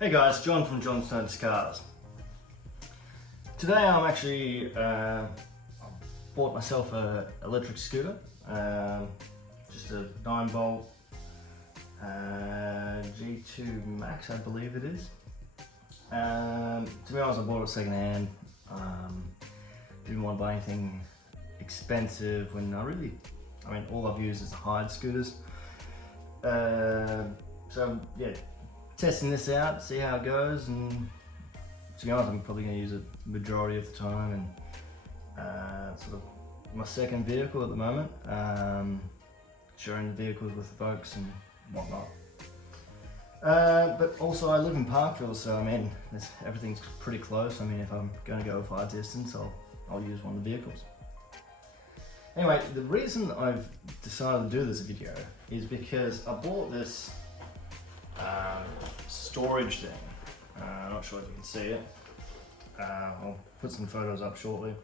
Hey guys, John from Johnstone's Cars. Today I'm actually bought myself an electric scooter, just a 9-volt G2 Max, I believe it is. To be honest, I bought it second hand. Didn't want to buy anything expensive when all I've used is the hired scooters. So yeah, testing this out, see how it goes, and to be honest, I'm probably going to use it the majority of the time, and sort of my second vehicle at the moment, sharing vehicles with the folks and whatnot. But also I live in Parkville, so I mean, everything's pretty close. I mean, if I'm going to go a far distance, I'll use one of the vehicles. Anyway, the reason I've decided to do this video is because I bought this storage thing. I'm not sure if you can see it. I'll put some photos up shortly.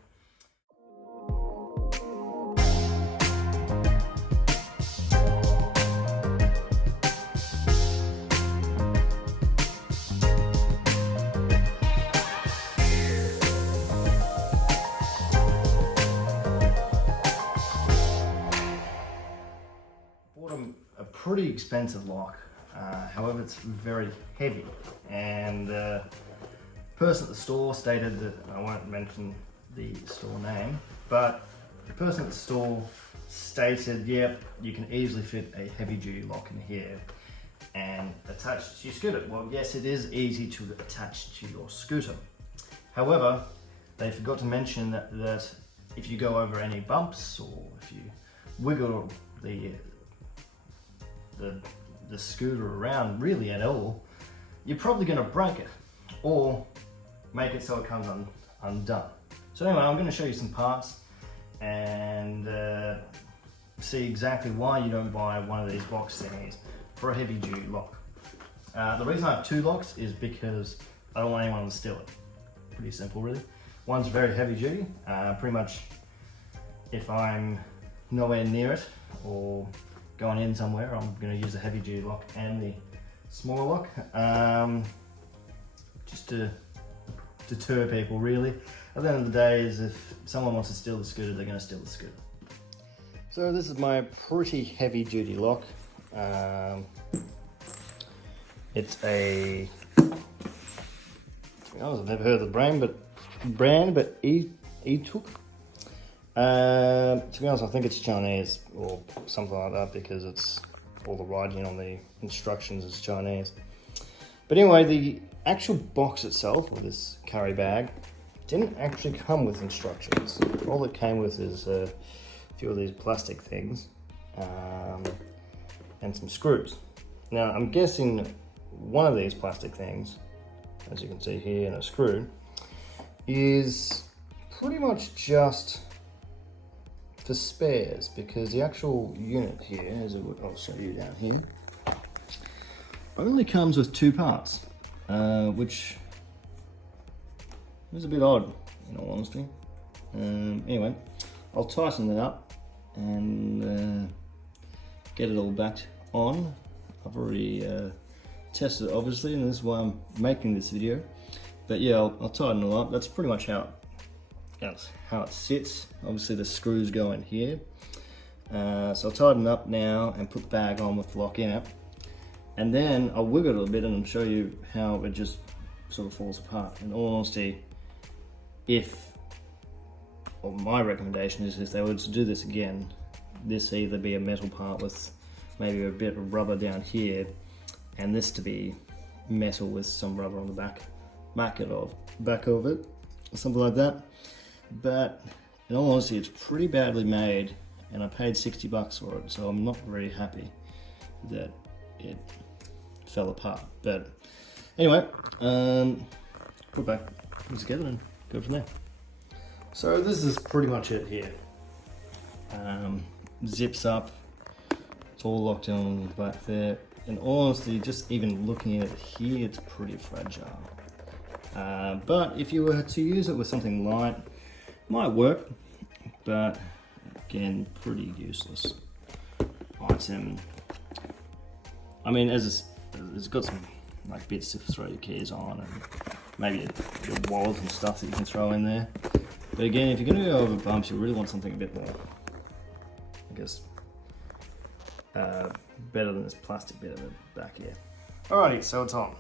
Bought a pretty expensive lock. However, it's very heavy, and the person at the store stated that, I won't mention the store name, but the person at the store stated, yep, you can easily fit a heavy duty lock in here and attach it to your scooter. Well, yes, it is easy to attach to your scooter. However, they forgot to mention that if you go over any bumps, or if you wiggle the scooter around really at all, you're probably going to break it or make it so it comes undone. So anyway, I'm going to show you some parts and see exactly why you don't buy one of these box thingies for a heavy duty lock. The reason I have two locks is because I don't want anyone to steal it. Pretty simple really. One's very heavy duty, pretty much if I'm nowhere near it or going in somewhere, I'm going to use the heavy duty lock and the smaller lock, just to deter people really. At the end of the day, is if someone wants to steal the scooter, they're going to steal the scooter. So this is my pretty heavy duty lock. It's a, to be honest, I've never heard of the brand, but E-Took. To be honest, I think it's Chinese or something like that, because it's all the writing on the instructions is Chinese. But anyway, the actual box itself, or this carry bag, didn't actually come with instructions. All it came with is a few of these plastic things and some screws. Now, I'm guessing one of these plastic things, as you can see here, and a screw, is pretty much just for spares, because the actual unit here, as I'll show you down here, only comes with two parts, which is a bit odd, in all honesty. Anyway, I'll tighten it up and get it all back on. I've already tested it, obviously, and this is why I'm making this video. But yeah, I'll tighten it all up. That's pretty much how it sits. Obviously the screws go in here. So I'll tighten it up now and put the bag on with the lock in it. And then I'll wiggle it a bit and show you how it just sort of falls apart. In all honesty, my recommendation is if they were to do this again, this either be a metal part with maybe a bit of rubber down here, and this to be metal with some rubber on the back of it, or something like that. But in all honesty, it's pretty badly made, and I paid 60 bucks for it, so I'm not very happy that it fell apart. But anyway, put back together and go from there. So this is pretty much it here. Zips up, it's all locked on back there. In all honesty, just even looking at it here, it's pretty fragile. But if you were to use it with something light, might work, but again, pretty useless item. I mean, as it's got some like bits to throw your keys on, and maybe your wallet and stuff that you can throw in there. But again, if you're going to go over bumps, you really want something a bit more, I guess, better than this plastic bit of the back here. Alrighty, so it's on.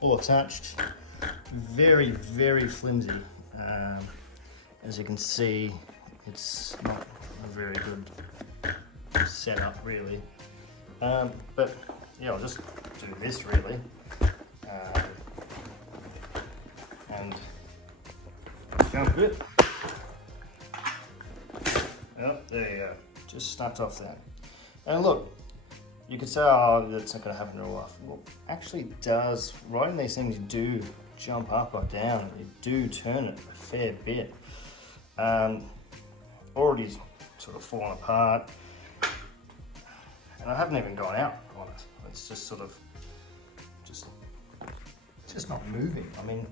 All attached. Very, very flimsy. As you can see, it's not a very good setup, really. But yeah, I'll just do this really. And jump it. Yep, there you go. Just snapped off that. And look, you could say, oh, that's not going to happen real life. Well, actually it does. Riding these things, you do jump up or down, and you do turn it a fair bit. Already sort of fallen apart, and I haven't even gone out on it. It's just sort of, just not moving. I mean,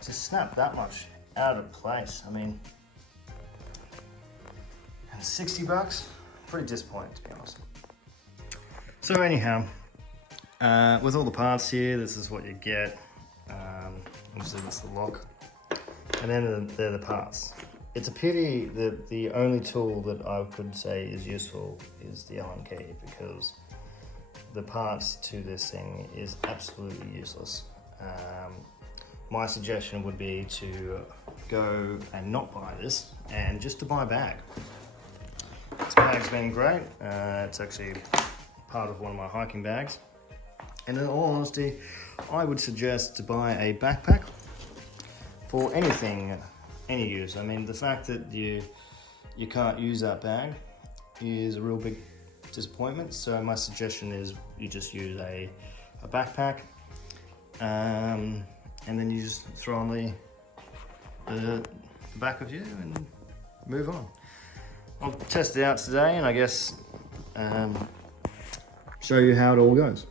to snap that much out of place, I mean, and $60, pretty disappointing to be honest. So anyhow, with all the parts here, this is what you get. Obviously that's the lock, and then they're the parts. It's a pity that the only tool that I could say is useful is the Allen key, because the parts to this thing is absolutely useless. My suggestion would be to go and not buy this, and just to buy a bag. This bag's been great. It's actually part of one of my hiking bags. And in all honesty, I would suggest to buy a backpack for anything, any use. I mean, the fact that you can't use that bag is a real big disappointment. So my suggestion is you just use a backpack, and then you just throw on the back of you and move on. I'll test it out today, and I guess show you how it all goes.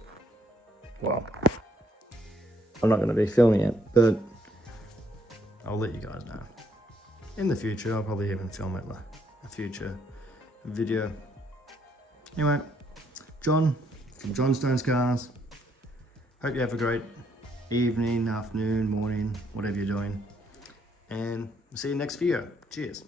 Well, I'm not going to be filming it, but I'll let you guys know. In the future, I'll probably even film it like a future video. Anyway, John from John Stone's Cars. Hope you have a great evening, afternoon, morning, whatever you're doing. And we'll see you next video. Cheers.